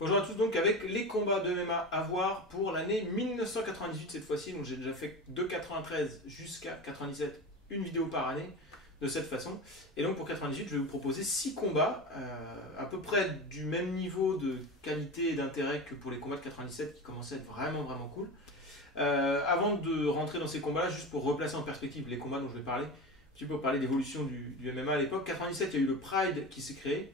Bonjour à tous, donc avec les combats de MMA à voir pour l'année 1998 cette fois-ci. Donc j'ai déjà fait de 93 jusqu'à 97 une vidéo par année de cette façon. Et donc pour 98, je vais vous proposer 6 combats à peu près du même niveau de qualité et d'intérêt que pour les combats de 97 qui commençaient à être vraiment cool. Avant de rentrer dans ces combats-là, juste pour replacer en perspective les combats dont je vais parler, un petit peu pour parler d'évolution du MMA à l'époque. 97, il y a eu le Pride qui s'est créé.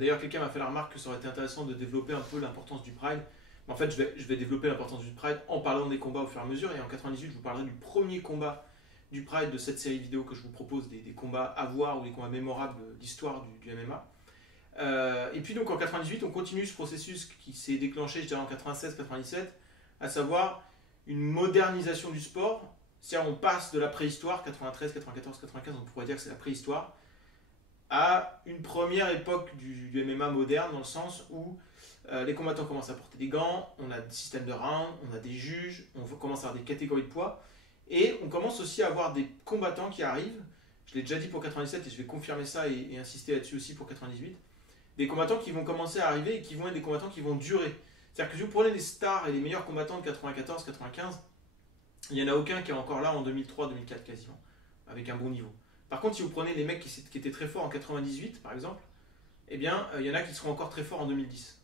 D'ailleurs, quelqu'un m'a fait la remarque que ça aurait été intéressant de développer un peu l'importance du Pride. Mais en fait, je vais développer l'importance du Pride en parlant des combats au fur et à mesure. Et en 98, je vous parlerai du premier combat du Pride de cette série vidéo que je vous propose, des combats à voir ou des combats mémorables d'histoire du MMA. Et puis donc en 98, on continue ce processus qui s'est déclenché, je dirais en 96-97, à savoir une modernisation du sport. C'est-à-dire on passe de la préhistoire, 93, 94, 95, on pourrait dire que c'est la préhistoire, à une première époque du MMA moderne, dans le sens où les combattants commencent à porter des gants, on a des systèmes de rounds, on a des juges, on commence à avoir des catégories de poids, et on commence aussi à avoir des combattants qui arrivent, je l'ai déjà dit pour 97 et je vais confirmer ça et insister là-dessus aussi pour 98, des combattants qui vont commencer à arriver et qui vont être des combattants qui vont durer. C'est-à-dire que si vous prenez les stars et les meilleurs combattants de 94, 95, il n'y en a aucun qui est encore là en 2003, 2004 quasiment, avec un bon niveau. Par contre, si vous prenez les mecs qui étaient très forts en 98, par exemple, eh bien, il y en a qui seront encore très forts en 2010.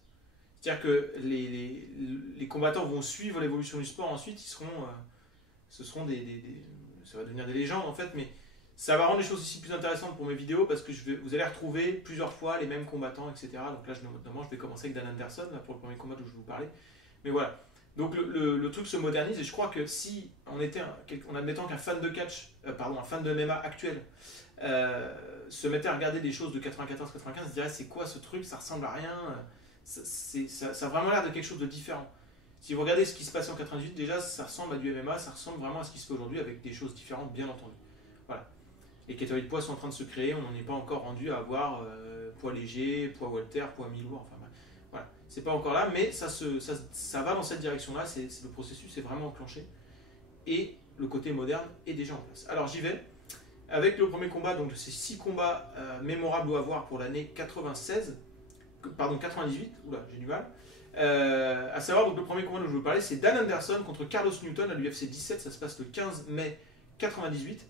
C'est-à-dire que les combattants vont suivre l'évolution du sport ensuite, ce seront ça va devenir des légendes en fait, mais ça va rendre les choses ici plus intéressantes pour mes vidéos parce que vous allez retrouver plusieurs fois les mêmes combattants, etc. Donc là, notamment, je vais commencer avec Dan Anderson là, pour le premier combat dont je vais vous parler. Mais voilà. Donc le truc se modernise et je crois que si on était, en admettant qu'un fan de catch, un fan de MMA actuel, se mettait à regarder des choses de 94-95, se dirait c'est quoi ce truc, ça ressemble à rien, ça a vraiment l'air de quelque chose de différent. Si vous regardez ce qui se passait en 98, déjà ça ressemble à du MMA, ça ressemble vraiment à ce qui se fait aujourd'hui avec des choses différentes bien entendu. Voilà. Les catégories de poids sont en train de se créer, on n'en est pas encore rendu à avoir poids léger, poids welter, poids mi-lourd, enfin bref. Voilà, c'est pas encore là, mais ça va dans cette direction-là, le processus est vraiment enclenché et le côté moderne est déjà en place. Alors j'y vais avec le premier combat, donc de ces 6 combats mémorables à voir pour l'année 98, oula j'ai du mal, à savoir donc le premier combat dont je vais vous parler, c'est Dan Anderson contre Carlos Newton à l'UFC 17, ça se passe le 15 mai 98.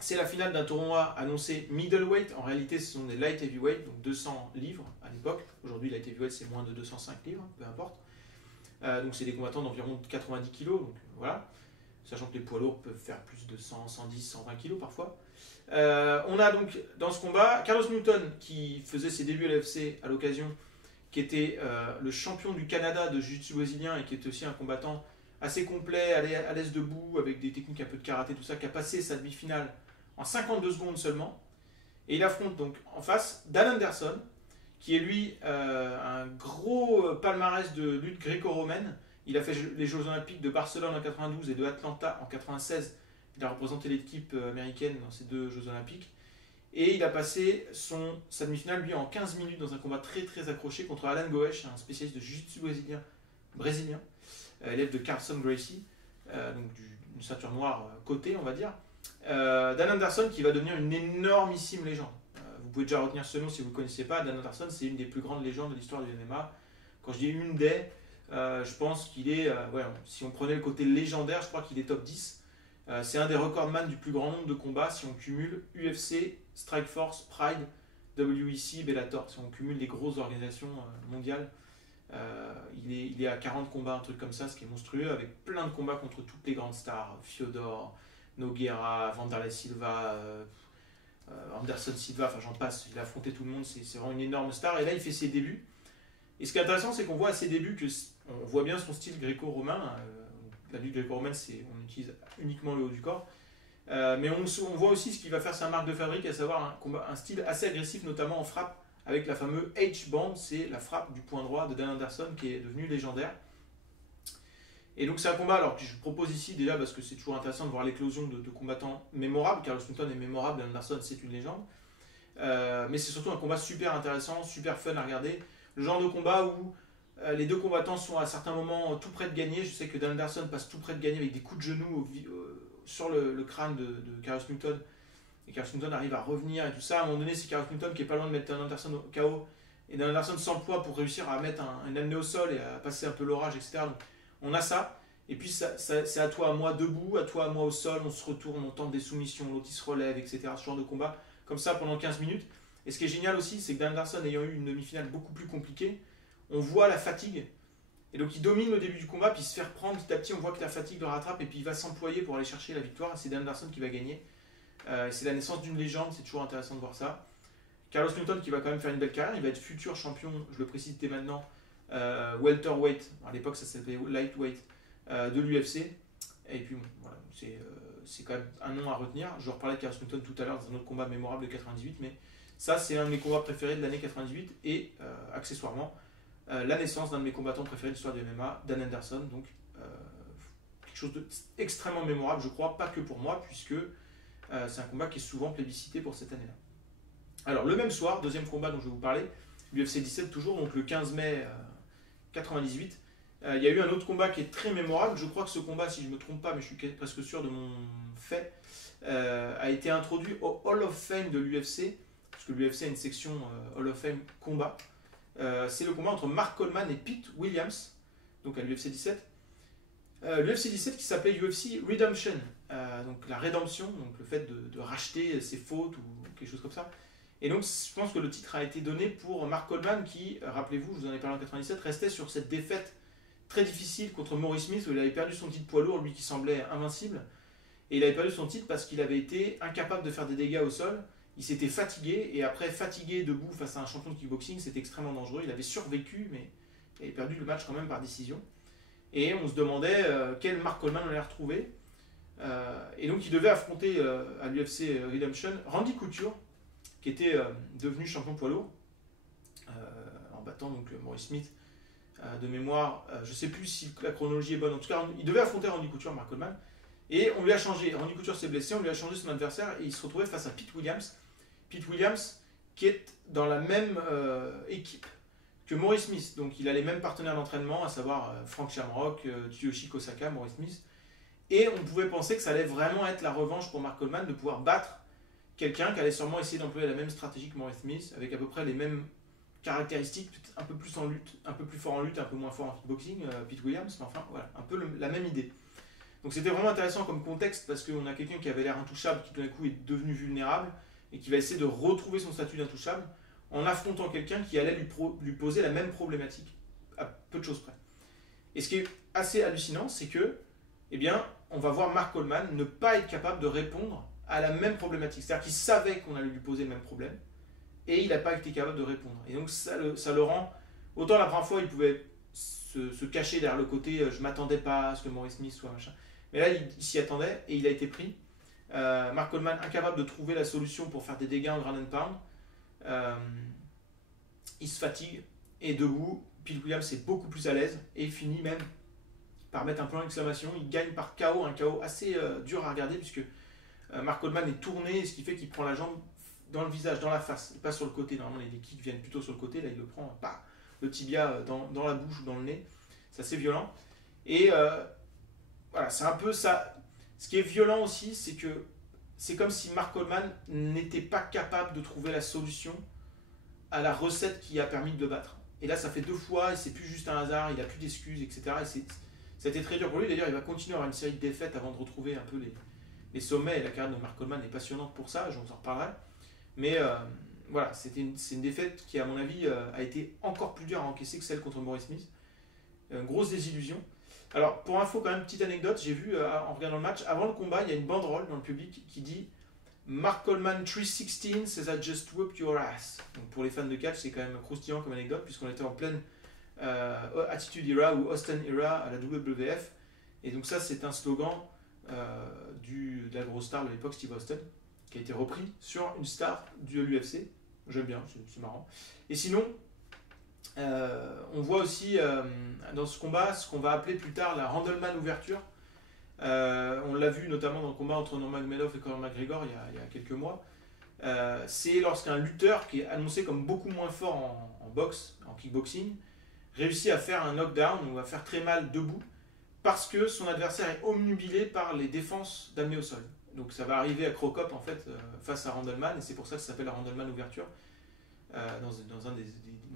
C'est la finale d'un tournoi annoncé middleweight. En réalité, ce sont des light heavyweight, donc 200 livres à l'époque. Aujourd'hui, light heavyweight, c'est moins de 205 livres, peu importe. Donc, c'est des combattants d'environ 90 kg. Donc, voilà. Sachant que les poids lourds peuvent faire plus de 100, 110, 120 kg parfois. On a donc, dans ce combat, Carlos Newton, qui faisait ses débuts à l'UFC à l'occasion, qui était le champion du Canada de jiu-jitsu brésilien et qui est aussi un combattant assez complet, à l'aise debout, avec des techniques un peu de karaté, tout ça, qui a passé sa demi-finale en 52 secondes seulement. Et il affronte donc en face Dan Anderson, qui est lui un gros palmarès de lutte gréco-romaine. Il a fait les Jeux Olympiques de Barcelone en 92 et de Atlanta en 96. Il a représenté l'équipe américaine dans ces 2 Jeux Olympiques. Et il a passé sa demi-finale, lui, en 15 minutes dans un combat très accroché contre Alan Goesch, un spécialiste de jiu-jitsu brésilien, élève de Carlson Gracie, donc d'une ceinture noire cotée, on va dire. Dan Anderson qui va devenir une énormissime légende. Vous pouvez déjà retenir ce nom si vous ne le connaissez pas. Dan Anderson, c'est une des plus grandes légendes de l'histoire du MMA. Quand je dis une des, je pense qu'il est, si on prenait le côté légendaire, je crois qu'il est top 10. C'est un des recordman du plus grand nombre de combats si on cumule UFC, Strikeforce, Pride, WEC, Bellator. Si on cumule les grosses organisations mondiales, il est à 40 combats, un truc comme ça, ce qui est monstrueux, avec plein de combats contre toutes les grandes stars, Fyodor, Nogueira, Wanderlei Silva, Anderson Silva, enfin j'en passe, il a affronté tout le monde, c'est vraiment une énorme star. Et là il fait ses débuts. Et ce qui est intéressant, c'est qu'on voit à ses débuts on voit bien son style gréco-romain. La lutte gréco-romaine, on utilise uniquement le haut du corps. Mais on voit aussi ce qui va faire sa marque de fabrique, à savoir un style assez agressif, notamment en frappe, avec la fameuse H-Bomb, c'est la frappe du point droit de Dan Anderson qui est devenue légendaire. Et donc c'est un combat alors, que je propose ici déjà parce que c'est toujours intéressant de voir l'éclosion de combattants mémorables. Carlos Newton est mémorable, Dan Anderson c'est une légende. Mais c'est surtout un combat super intéressant, super fun à regarder. Le genre de combat où les 2 combattants sont à certains moments tout près de gagner. Je sais que Dan Anderson passe tout près de gagner avec des coups de genoux sur le crâne de Carlos Newton. Et Carlos Newton arrive à revenir et tout ça. À un moment donné, c'est Carlos Newton qui est pas loin de mettre Dan Anderson au KO. Et Dan Anderson s'emploie pour réussir à mettre un amené au sol et à passer un peu l'orage, etc. Donc on a ça. Et puis c'est à toi, à moi debout, à toi, à moi au sol, on se retourne, on tente des soumissions, l'autre il se relève, etc. Ce genre de combat, comme ça pendant 15 minutes. Et ce qui est génial aussi, c'est que Dan Anderson ayant eu une demi-finale beaucoup plus compliquée, on voit la fatigue. Et donc il domine au début du combat, puis il se fait reprendre petit à petit, on voit que la fatigue le rattrape, et puis il va s'employer pour aller chercher la victoire. C'est Dan Anderson qui va gagner. C'est la naissance d'une légende, c'est toujours intéressant de voir ça. Carlos Newton qui va quand même faire une belle carrière, il va être futur champion, je le précise dès maintenant, welterweight, à l'époque ça s'appelait lightweight, de l'UFC. Et puis bon, voilà, c'est quand même un nom à retenir. Je reparlerai de Carlos Newton tout à l'heure dans un autre combat mémorable de 98, mais ça c'est un de mes combats préférés de l'année 98 et accessoirement la naissance d'un de mes combattants préférés de l'histoire du MMA, Dan Anderson, donc quelque chose d'extrêmement mémorable, je crois, pas que pour moi, puisque c'est un combat qui est souvent plébiscité pour cette année-là. Alors le même soir, deuxième combat dont je vais vous parler, l'UFC 17 toujours, donc le 15 mai 98, il y a eu un autre combat qui est très mémorable. Je crois que ce combat, si je ne me trompe pas, mais je suis presque sûr de mon fait, a été introduit au Hall of Fame de l'UFC, parce que l'UFC a une section Hall of Fame combat. C'est le combat entre Mark Coleman et Pete Williams, donc à l'UFC 17. L'UFC 17 qui s'appelait UFC Redemption, donc la rédemption, donc le fait de racheter ses fautes ou quelque chose comme ça. Et donc je pense que le titre a été donné pour Mark Coleman qui, rappelez-vous, je vous en ai parlé en 97, restait sur cette défaite très difficile contre Maurice Smith où il avait perdu son titre poids lourd, lui qui semblait invincible. Et il avait perdu son titre parce qu'il avait été incapable de faire des dégâts au sol. Il s'était fatigué, et après fatigué debout face à un champion de kickboxing, c'était extrêmement dangereux. Il avait survécu, mais il avait perdu le match quand même par décision. Et on se demandait quel Mark Coleman on allait retrouver. Et donc il devait affronter à l'UFC Redemption Randy Couture, qui était devenu champion poids lourd, en battant donc Maurice Smith de mémoire. Je ne sais plus si la chronologie est bonne. En tout cas, il devait affronter Randy Couture, Mark Coleman. Et on lui a changé. Randy Couture s'est blessé, on lui a changé son adversaire et il se retrouvait face à Pete Williams. Pete Williams qui est dans la même équipe que Maurice Smith. Donc il a les mêmes partenaires d'entraînement, à savoir Frank Shamrock, Tsuyoshi Kosaka, Maurice Smith. Et on pouvait penser que ça allait vraiment être la revanche pour Mark Coleman de pouvoir battre quelqu'un qui allait sûrement essayer d'employer la même stratégie que Maurice Smith, avec à peu près les mêmes caractéristiques, un peu plus en lutte, un peu plus fort en lutte, un peu moins fort en kickboxing, Pete Williams, mais enfin voilà, un peu la même idée. Donc c'était vraiment intéressant comme contexte parce qu'on a quelqu'un qui avait l'air intouchable, qui tout d'un coup est devenu vulnérable et qui va essayer de retrouver son statut d'intouchable en affrontant quelqu'un qui allait lui poser la même problématique, à peu de choses près. Et ce qui est assez hallucinant, c'est que, eh bien, on va voir Mark Coleman ne pas être capable de répondre à la même problématique. C'est-à-dire qu'il savait qu'on allait lui poser le même problème et il n'a pas été capable de répondre. Et donc ça le rend... Autant la première fois, il pouvait se cacher derrière le côté « je ne m'attendais pas à ce que Maurice Smith soit machin ». Mais là, il s'y attendait et il a été pris. Mark Coleman incapable de trouver la solution pour faire des dégâts en ground and pound. Il se fatigue et debout, Pete Williams est beaucoup plus à l'aise et finit même par mettre un point d'exclamation. Il gagne par KO, un KO assez dur à regarder puisque Mark Coleman est tourné, ce qui fait qu'il prend la jambe dans le visage, dans la face, et pas sur le côté. Normalement, les kicks viennent plutôt sur le côté. Là, il le prend, le tibia dans la bouche ou dans le nez. C'est assez violent. Et voilà, c'est un peu ça. Ce qui est violent aussi, c'est que c'est comme si Mark Coleman n'était pas capable de trouver la solution à la recette qui a permis de le battre. Et là, ça fait 2 fois, et c'est plus juste un hasard, il n'a plus d'excuses, etc. Et ça a été très dur pour lui. D'ailleurs, il va continuer à avoir une série de défaites avant de retrouver un peu les sommets. Et la carrière de Mark Coleman est passionnante pour ça, j'en reparlerai. Mais voilà, c'est une défaite qui, à mon avis, a été encore plus dure à encaisser que celle contre Maurice Smith. Une grosse désillusion. Alors, pour info, quand même, petite anecdote, j'ai vu en regardant le match, avant le combat, il y a une banderole dans le public qui dit Mark Coleman 316 says I just whooped your ass. Donc pour les fans de catch, c'est quand même croustillant comme anecdote, puisqu'on était en pleine Attitude Era ou Austin Era à la WWF. Et donc ça, c'est un slogan de la grosse star de l'époque, Steve Austin, qui a été repris sur une star de l'UFC. J'aime bien, c'est marrant. Et sinon, on voit aussi dans ce combat ce qu'on va appeler plus tard la Randleman ouverture. On l'a vu notamment dans le combat entre Norman Madoff et Conor McGregor il y a quelques mois. C'est lorsqu'un lutteur qui est annoncé comme beaucoup moins fort en boxe, en kickboxing, réussit à faire un knockdown ou à faire très mal debout parce que son adversaire est omnubilé par les défenses d'amener au sol. Donc ça va arriver à Cro Cop en fait face à Randleman et c'est pour ça que ça s'appelle la Randleman ouverture. dans une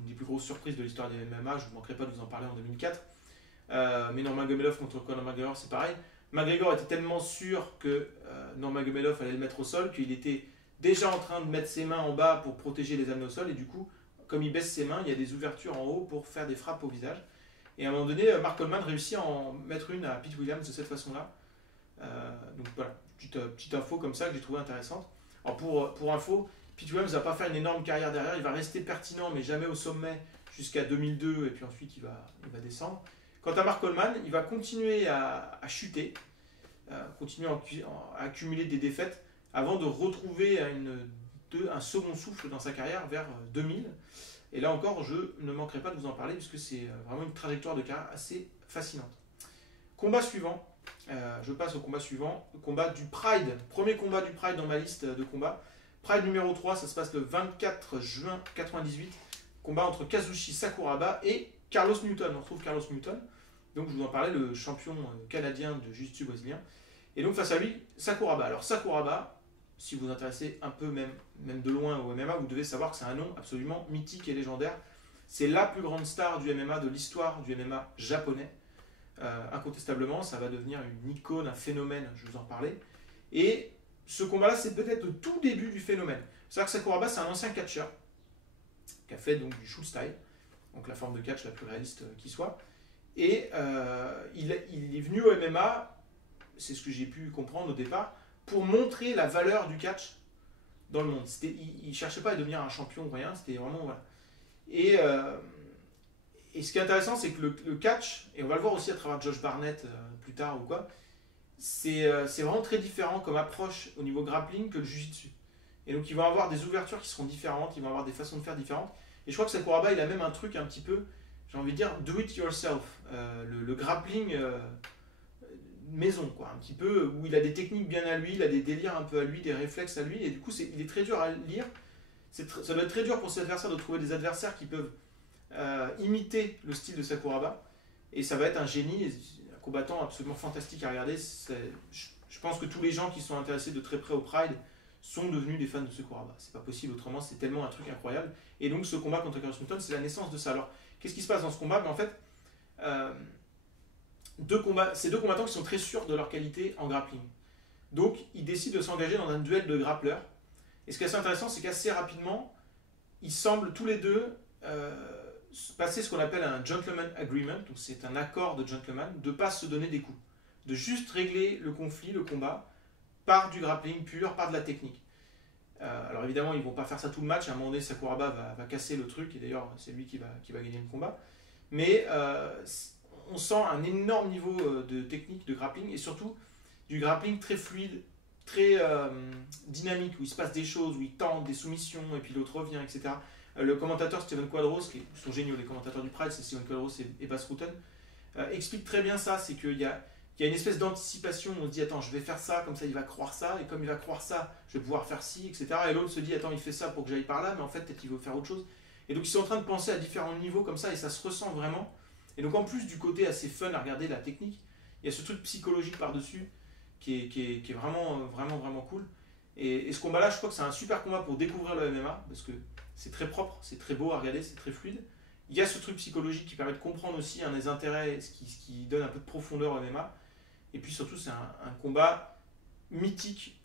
des plus grosses surprises de l'histoire des MMA. Je ne manquerai pas de vous en parler en 2004. Mais Nurmagomedov contre Conor McGregor, c'est pareil. McGregor était tellement sûr que Nurmagomedov allait le mettre au sol qu'il était déjà en train de mettre ses mains en bas pour protéger les amener au sol. Et du coup, comme il baisse ses mains, il y a des ouvertures en haut pour faire des frappes au visage. Et à un moment donné, Mark Coleman réussit à en mettre une à Pete Williams de cette façon-là. Donc voilà, petite info comme ça que j'ai trouvé intéressante. Alors pour info, Pete Williams ne va pas faire une énorme carrière derrière, il va rester pertinent mais jamais au sommet jusqu'à 2002 et puis ensuite il va descendre. Quant à Mark Coleman, il va continuer à chuter, continuer à accumuler des défaites avant de retrouver un second souffle dans sa carrière vers 2000. Et là encore, je ne manquerai pas de vous en parler puisque c'est vraiment une trajectoire de carrière assez fascinante. Combat suivant, je passe au combat suivant, le combat du Pride. Premier combat du Pride dans ma liste de combats. Pride numéro 3, ça se passe le 24 juin 1998. Combat entre Kazushi Sakuraba et Carlos Newton. On retrouve Carlos Newton. Donc je vous en parlais, le champion canadien de jiu-jitsu brésilien. Et donc face à lui, Sakuraba. Alors Sakuraba, si vous vous intéressez un peu même de loin au MMA, vous devez savoir que c'est un nom absolument mythique et légendaire. C'est la plus grande star du MMA, de l'histoire du MMA japonais. Incontestablement, ça va devenir une icône, un phénomène, je vous en parlais. Et ce combat-là, c'est peut-être le tout début du phénomène. C'est-à-dire que Sakuraba, c'est un ancien catcheur qui a fait donc du shoot style, donc la forme de catch la plus réaliste qui soit. Et il est venu au MMA, c'est ce que j'ai pu comprendre au départ, pour montrer la valeur du catch dans le monde. Il ne cherchait pas à devenir un champion ou rien, c'était vraiment... Voilà. Et ce qui est intéressant, c'est que le catch, et on va le voir aussi à travers Josh Barnett plus tard ou quoi, c'est vraiment très différent comme approche au niveau grappling que le jiu-jitsu. Et donc ils vont avoir des ouvertures qui seront différentes, ils vont avoir des façons de faire différentes. Et je crois que Sakuraba, il a même un truc un petit peu, j'ai envie de dire, do it yourself. Le grappling maison, quoi, un petit peu, où il a des techniques bien à lui, il a des délires un peu à lui, des réflexes à lui, et du coup il est très dur à lire. Ça doit être très dur pour ses adversaires de trouver des adversaires qui peuvent imiter le style de Sakuraba, et ça va être un génie, un combattant absolument fantastique à regarder. Je pense que tous les gens qui sont intéressés de très près au Pride sont devenus des fans de Sakuraba, c'est pas possible autrement, c'est tellement un truc incroyable. Et donc ce combat contre Carlos Newton, c'est la naissance de ça. Alors qu'est-ce qui se passe dans ce combat? Mais en fait, ces deux combattants qui sont très sûrs de leur qualité en grappling. Donc, ils décident de s'engager dans un duel de grappleurs. Et ce qui est assez intéressant, c'est qu'assez rapidement, ils semblent tous les deux passer ce qu'on appelle un gentleman agreement. Donc, c'est un accord de gentleman de ne pas se donner des coups, de juste régler le conflit, le combat, par du grappling pur, par de la technique. Alors évidemment, ils ne vont pas faire ça tout le match. À un moment donné, Sakuraba va casser le truc, et d'ailleurs, c'est lui qui va gagner le combat. Mais on sent un énorme niveau de technique de grappling, et surtout du grappling très fluide, très dynamique, où il se passe des choses, où il tente des soumissions, et puis l'autre revient, etc. Le commentateur Steven Quadros, qui sont géniaux les commentateurs du Pride, c'est Steven Quadros et Bas Rutten, explique très bien ça, c'est qu'il y a une espèce d'anticipation, on se dit attends je vais faire ça, comme ça il va croire ça, et comme il va croire ça, je vais pouvoir faire ci, etc. Et l'autre se dit attends il fait ça pour que j'aille par là, mais en fait peut-être qu'il veut faire autre chose. Et donc ils sont en train de penser à différents niveaux comme ça, et ça se ressent vraiment. Et donc en plus du côté assez fun à regarder la technique, il y a ce truc psychologique par-dessus qui est vraiment cool. Et ce combat-là, je crois que c'est un super combat pour découvrir le MMA, parce que c'est très propre, c'est très beau à regarder, c'est très fluide. Il y a ce truc psychologique qui permet de comprendre aussi un des intérêts, ce qui donne un peu de profondeur au MMA. Et puis surtout, c'est un combat mythique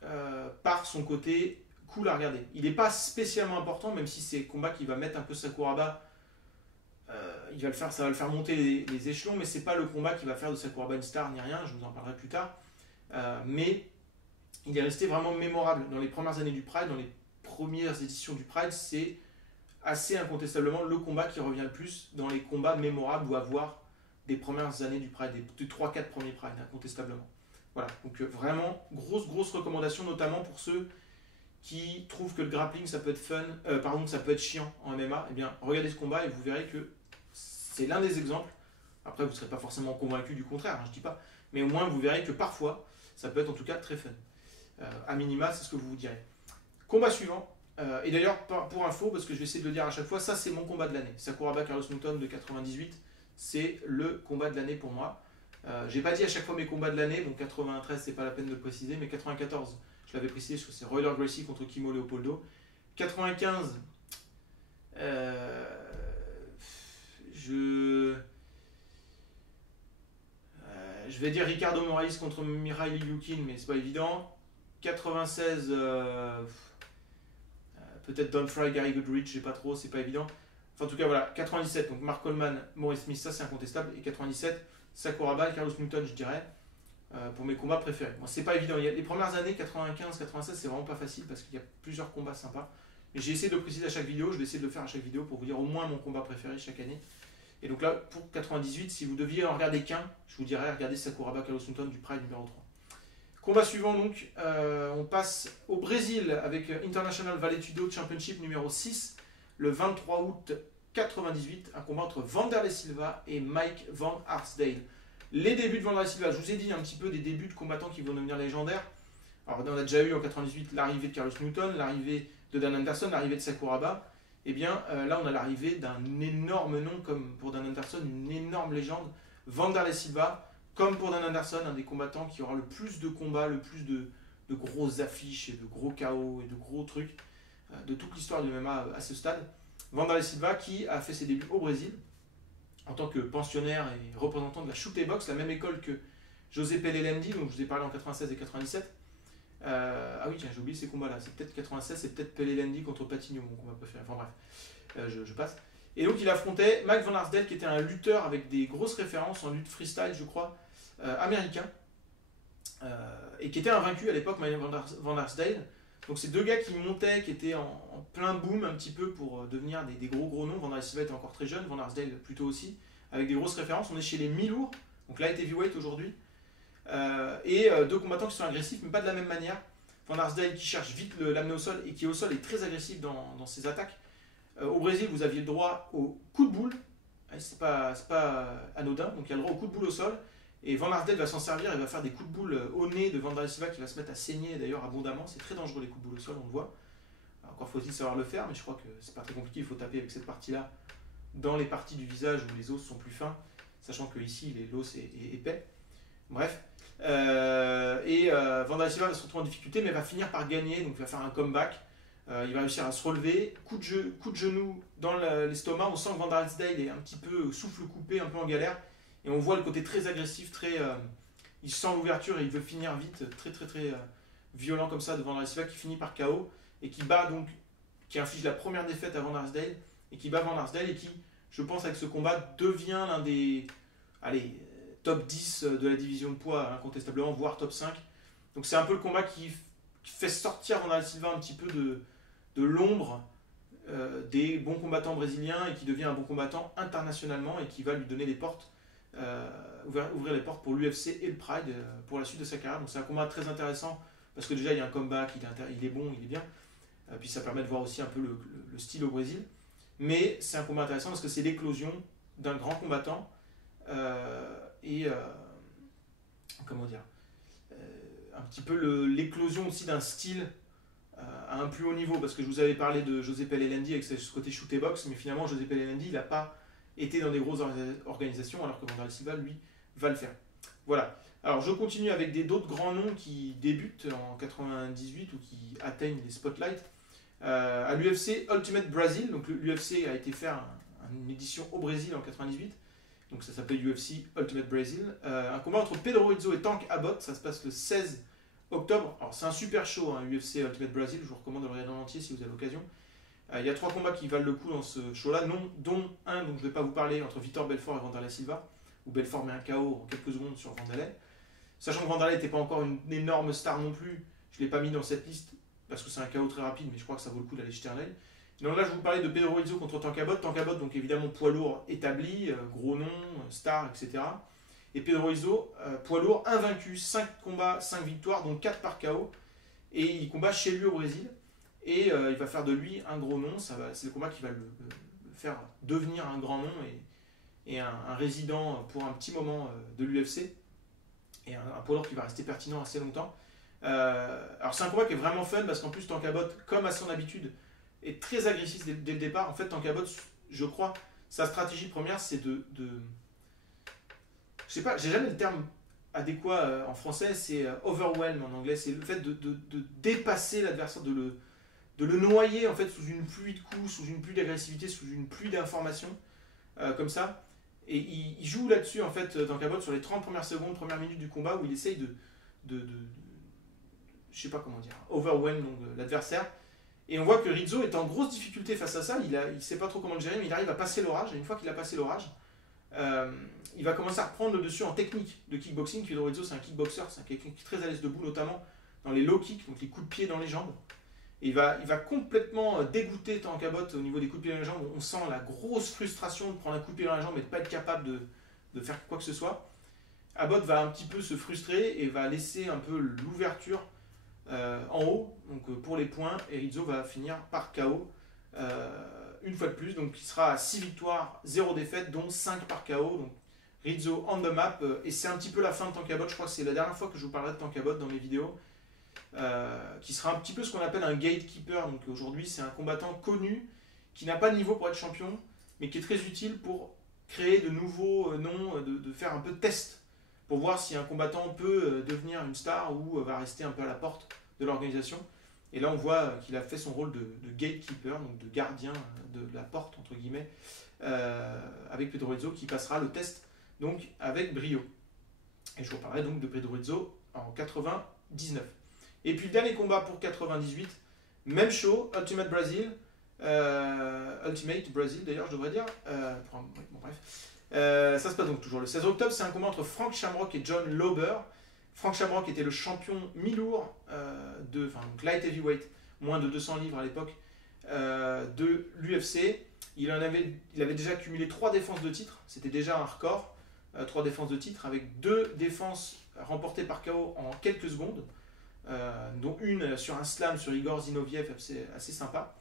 par son côté cool à regarder. Il n'est pas spécialement important, même si c'est un combat qui va mettre un peu Sakuraba, ça va le faire monter les échelons, mais c'est pas le combat qui va faire de Sakuraba une star ni rien, je vous en parlerai plus tard. Mais il est resté vraiment mémorable dans les premières années du Pride, dans les premières éditions du Pride, c'est assez incontestablement le combat qui revient le plus dans les combats mémorables ou à voir des premières années du Pride, des 3-4 premiers Pride, incontestablement. Voilà, donc vraiment, grosse recommandation, notamment pour ceux qui trouvent que le grappling ça peut être ça peut être chiant en MMA. Eh bien, regardez ce combat et vous verrez que c'est l'un des exemples. Après, vous ne serez pas forcément convaincu du contraire, je ne dis pas, mais au moins vous verrez que parfois, ça peut être en tout cas très fun. À minima, c'est ce que vous direz. Combat suivant, et d'ailleurs, pour info, parce que je vais essayer de le dire à chaque fois, ça c'est mon combat de l'année. Sakuraba Carlos Newton de 98, c'est le combat de l'année pour moi. J'ai pas dit à chaque fois mes combats de l'année, bon 93 c'est pas la peine de le préciser, mais 94 je l'avais précisé, parce que c'est Royler Gracie contre Kimo Leopoldo. 95, Je vais dire Ricardo Morales contre Mihail Ilyukin, mais c'est pas évident. 96, peut-être Don Fry, Gary Goodrich, je sais pas trop, c'est pas évident. Enfin, en tout cas, voilà, 97, donc Mark Coleman, Maurice Smith, ça c'est incontestable. Et 97, Sakuraba et Carlos Newton, je dirais, pour mes combats préférés. Bon, c'est pas évident. Les premières années, 95, 96, c'est vraiment pas facile parce qu'il y a plusieurs combats sympas. Mais j'ai essayé de le préciser à chaque vidéo, je vais essayer de le faire à chaque vidéo pour vous dire au moins mon combat préféré chaque année. Et donc là, pour 98, si vous deviez en regarder qu'un, je vous dirais regardez Sakuraba Carlos Newton du Pride numéro 3. Combat suivant donc, on passe au Brésil avec International Valetudo Championship numéro 6, le 23 août 98, un combat entre Wanderlei Silva et Mike Van Arsdale. Les débuts de Wanderlei Silva, je vous ai dit un petit peu des débuts de combattants qui vont devenir légendaires. Alors on a déjà eu en 98 l'arrivée de Carlos Newton, l'arrivée de Dan Anderson, l'arrivée de Sakuraba. Et bien là on a l'arrivée d'un énorme nom comme pour Dan Anderson, une énorme légende, Wanderlei Silva. Comme pour Dan Anderson, un des combattants qui aura le plus de combats, le plus de grosses affiches et de gros KO et de gros trucs de toute l'histoire du MMA à ce stade. Wanderlei Silva qui a fait ses débuts au Brésil en tant que pensionnaire et représentant de la Chute Boxe, la même école que José Pelé-Lendi, dont je vous ai parlé en 96 et 97. Ah oui, tiens, j'ai oublié ces combats-là. C'est peut-être 96, c'est peut-être Pelé-Lendi contre Patinho, mon combat préféré. Enfin bref, je passe. Et donc il affrontait Mike Van Arsdale, qui était un lutteur avec des grosses références en lutte freestyle, je crois, américain, et qui était invaincu à l'époque, Mike Van Arsdale. Donc c'est deux gars qui montaient, qui étaient en plein boom un petit peu pour devenir des gros noms. Wanderlei Silva était encore très jeune, Van Arsdale plutôt aussi, avec des grosses références. On est chez les mi-lourds, donc light heavyweight aujourd'hui, et deux combattants qui sont agressifs, mais pas de la même manière. Van Arsdale qui cherche vite l'amener au sol et qui au sol est très agressif dans ses attaques. Au Brésil, vous aviez le droit au coup de boule, c'est pas anodin, donc il y a le droit au coup de boule au sol. Et Van Arsdale va s'en servir, il va faire des coups de boule au nez de Wanderlei Silva qui va se mettre à saigner d'ailleurs abondamment. C'est très dangereux les coups de boule au sol, on le voit. Encore faut-il savoir le faire, mais je crois que c'est pas très compliqué, il faut taper avec cette partie-là dans les parties du visage où les os sont plus fins, sachant que ici l'os est épais. Bref. Wanderlei Silva va se retrouver en difficulté, mais va finir par gagner, donc il va faire un comeback. Il va réussir à se relever, coup de genou dans l'estomac, on sent que Van Arsdale est un petit peu souffle coupé, un peu en galère, et on voit le côté très agressif, il sent l'ouverture et il veut finir vite, très violent comme ça de Wanderlei Silva qui finit par KO et qui inflige la première défaite à Van Arsdale et qui bat Van Arsdale et qui, je pense avec ce combat, devient l'un des top 10 de la division de poids incontestablement, voire top 5. Donc c'est un peu le combat qui fait sortir Wanderlei Silva un petit peu de l'ombre des bons combattants brésiliens et qui devient un bon combattant internationalement et qui va lui donner les portes, ouvrir les portes pour l'UFC et le Pride pour la suite de sa carrière. Donc c'est un combat très intéressant parce que déjà il y a un comeback, il est bon, il est bien. Puis ça permet de voir aussi un peu le style au Brésil. Mais c'est un combat intéressant parce que c'est l'éclosion d'un grand combattant comment dire, un petit peu l'éclosion aussi d'un style à un plus haut niveau, parce que je vous avais parlé de José Pelé-Lendi avec ce côté shoot et box, mais finalement José Pelé-Lendi il n'a pas été dans des grosses organisations, alors que Wanderlei Silva lui va le faire. Voilà. Alors je continue avec d'autres grands noms qui débutent en 98 ou qui atteignent les spotlights. À l'UFC Ultimate Brazil, donc l'UFC a été faire une édition au Brésil en 98. Donc ça s'appelle UFC Ultimate Brazil. Un combat entre Pedro Rizzo et Tank Abbott, ça se passe le 16 octobre. Alors c'est un super show, UFC Ultimate Brazil, je vous recommande de le regarder en entier si vous avez l'occasion. Il y a 3 combats qui valent le coup dans ce show-là, dont un dont je ne vais pas vous parler, entre Vitor Belfort et Wanderlei Silva, où Belfort met un KO en quelques secondes sur Wanderlei. Sachant que Wanderlei n'était pas encore une énorme star non plus, je ne l'ai pas mis dans cette liste, parce que c'est un KO très rapide, mais je crois que ça vaut le coup d'aller jeter un œil. Donc là, je vous parlais de Pedro Rizzo contre Tank Abbott. Tank Abbott, donc évidemment poids lourd établi, gros nom, star, etc. Et Pedro Rizzo, poids lourd, invaincu, 5 combats, 5 victoires, donc 4 par KO. Et il combat chez lui au Brésil. Et il va faire de lui un gros nom. C'est le combat qui va le faire devenir un grand nom et un résident pour un petit moment de l'UFC. Et un poids lourd qui va rester pertinent assez longtemps. Alors c'est un combat qui est vraiment fun parce qu'en plus Tank Abbott, comme à son habitude, est très agressif dès le départ. En fait, Tank Abbott, je crois, sa stratégie première, c'est je sais pas, j'ai jamais le terme adéquat en français, c'est overwhelm en anglais. C'est le fait de dépasser l'adversaire, de le noyer en fait sous une pluie de coups, sous une pluie d'agressivité, sous une pluie d'informations, comme ça. Et il joue là-dessus en fait dans Cabot sur les 30 premières secondes, premières minutes du combat où il essaye de je sais pas comment dire, overwhelm donc l'adversaire. Et on voit que Rizzo est en grosse difficulté face à ça, il sait pas trop comment le gérer, mais il arrive à passer l'orage, et une fois qu'il a passé l'orage, il va commencer à reprendre le dessus en technique de kickboxing. Pedro Rizzo, c'est un kickboxer, c'est quelqu'un qui est très à l'aise debout, notamment dans les low kicks, donc les coups de pied dans les jambes. Et il va complètement dégoûter Tank Abbott au niveau des coups de pied dans les jambes. On sent la grosse frustration de prendre un coup de pied dans la jambe et de ne pas être capable de faire quoi que ce soit. Abbott va un petit peu se frustrer et va laisser un peu l'ouverture en haut donc, pour les points. Et Rizzo va finir par KO une fois de plus. Donc il sera à 6 victoires, 0 défaites, dont 5 par KO. Donc Rizzo on the map. Et c'est un petit peu la fin de Tank Abbott. Je crois que c'est la dernière fois que je vous parlerai de Tank Abbott dans mes vidéos. Qui sera un petit peu ce qu'on appelle un gatekeeper. Donc aujourd'hui, c'est un combattant connu qui n'a pas de niveau pour être champion, mais qui est très utile pour créer de nouveaux noms, de faire un peu de test pour voir si un combattant peut devenir une star ou va rester un peu à la porte de l'organisation. Et là, on voit qu'il a fait son rôle de gatekeeper, donc de gardien de la porte, entre guillemets, avec Pedro Rizzo, qui passera le test donc avec brio. Et je vous parlerai donc de Pedro Rizzo en 99. Et puis le dernier combat pour 98, même show, Ultimate Brazil d'ailleurs je devrais dire, bon, bref. Ça se passe donc toujours le 16 octobre, c'est un combat entre Frank Shamrock et John Lauber. Frank Shamrock était le champion mi-lourd, donc light heavyweight, moins de 200 livres à l'époque, de l'UFC. Il avait déjà cumulé 3 défenses de titre, c'était déjà un record, 3 défenses de titre, avec 2 défenses remportées par KO en quelques secondes. Dont une sur un slam sur Igor Zinoviev, assez sympa.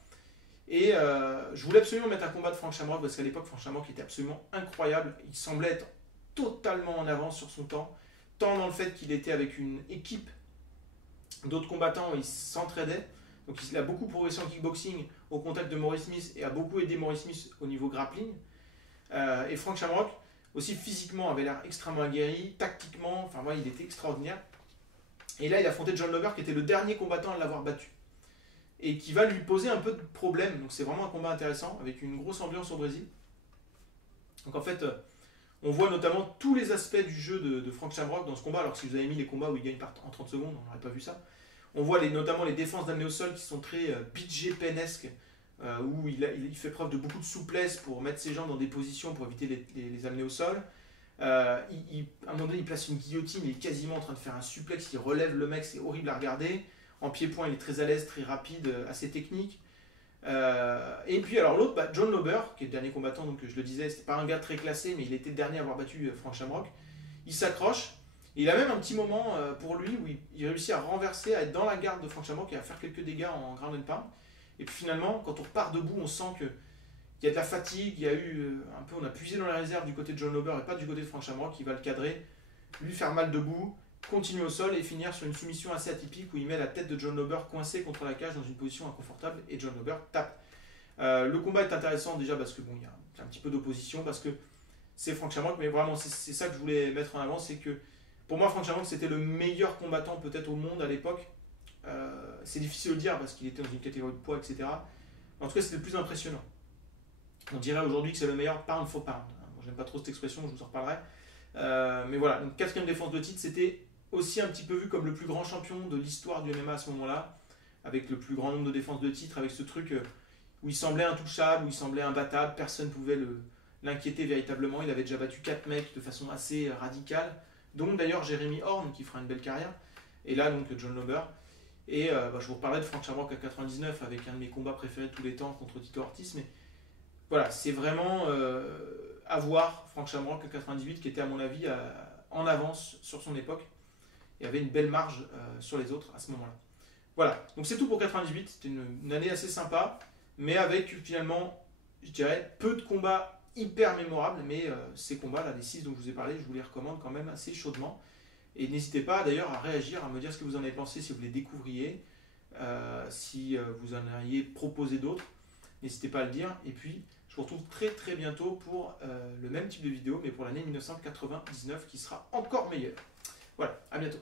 Et je voulais absolument mettre un combat de Frank Shamrock parce qu'à l'époque, Frank Shamrock était absolument incroyable. Il semblait être totalement en avance sur son temps, tant dans le fait qu'il était avec une équipe d'autres combattants où il s'entraidait. Donc il a beaucoup progressé en kickboxing au contact de Maurice Smith et a beaucoup aidé Maurice Smith au niveau grappling. Et Frank Shamrock, aussi physiquement, avait l'air extrêmement aguerri, tactiquement, enfin ouais, il était extraordinaire. Et là, il affrontait John Lauber, qui était le dernier combattant à l'avoir battu. Et qui va lui poser un peu de problème. Donc c'est vraiment un combat intéressant, avec une grosse ambiance au Brésil. Donc en fait, on voit notamment tous les aspects du jeu de Frank Shamrock dans ce combat. Alors si vous avez mis les combats où il gagne en 30 secondes, on n'aurait pas vu ça. On voit notamment les défenses d'amener au sol qui sont très BJ Pennesque, où il fait preuve de beaucoup de souplesse pour mettre ses jambes dans des positions pour éviter les amener au sol. À un moment donné, il place une guillotine, il est quasiment en train de faire un suplex, il relève le mec, c'est horrible à regarder. En pied-point, il est très à l'aise, très rapide, assez technique. Et puis alors l'autre, John Lauber, qui est le dernier combattant, donc je le disais, c'était pas un gars très classé, mais il était le dernier à avoir battu Frank Shamrock. Il s'accroche, et il a même un petit moment pour lui où il réussit à renverser, à être dans la garde de Frank Shamrock et à faire quelques dégâts en ground and pound. Et puis finalement, quand on repart debout, on sent que il y a de la fatigue, il y a eu un peu, on a puisé dans la réserve du côté de John Lauber et pas du côté de Frank Shamrock, qui va le cadrer, lui faire mal debout, continuer au sol et finir sur une soumission assez atypique où il met la tête de John Lauber coincée contre la cage dans une position inconfortable et John Lauber tape. Le combat est intéressant déjà parce que bon, il y a un petit peu d'opposition, parce que c'est Frank Shamrock, mais vraiment c'est ça que je voulais mettre en avant, c'est que pour moi Frank Shamrock c'était le meilleur combattant peut-être au monde à l'époque. C'est difficile de le dire parce qu'il était dans une catégorie de poids, etc. Mais en tout cas c'était le plus impressionnant. On dirait aujourd'hui que c'est le meilleur pound for pound. Bon, j'aime pas trop cette expression, je vous en reparlerai. Mais voilà, donc 4e défense de titre, c'était aussi un petit peu vu comme le plus grand champion de l'histoire du MMA à ce moment-là, avec le plus grand nombre de défenses de titre, avec ce truc où il semblait intouchable, où il semblait imbattable, personne ne pouvait l'inquiéter véritablement. Il avait déjà battu 4 mecs de façon assez radicale, dont d'ailleurs Jeremy Horn qui fera une belle carrière, et là donc John Lauber. Et je vous reparlerai de Frank Shamrock à 99 avec un de mes combats préférés de tous les temps contre Tito Ortiz, mais voilà, c'est vraiment à voir Frank Shamrock 98 qui était à mon avis en avance sur son époque et avait une belle marge sur les autres à ce moment-là. Voilà, donc c'est tout pour 98, c'était une année assez sympa, mais avec finalement, je dirais, peu de combats hyper mémorables, mais ces combats-là, les 6 dont je vous ai parlé, je vous les recommande quand même assez chaudement. Et n'hésitez pas d'ailleurs à réagir, à me dire ce que vous en avez pensé, si vous les découvriez, si vous en auriez proposé d'autres, n'hésitez pas à le dire. Et puis, je vous retrouve très très bientôt pour le même type de vidéo, mais pour l'année 1999 qui sera encore meilleure. Voilà, à bientôt.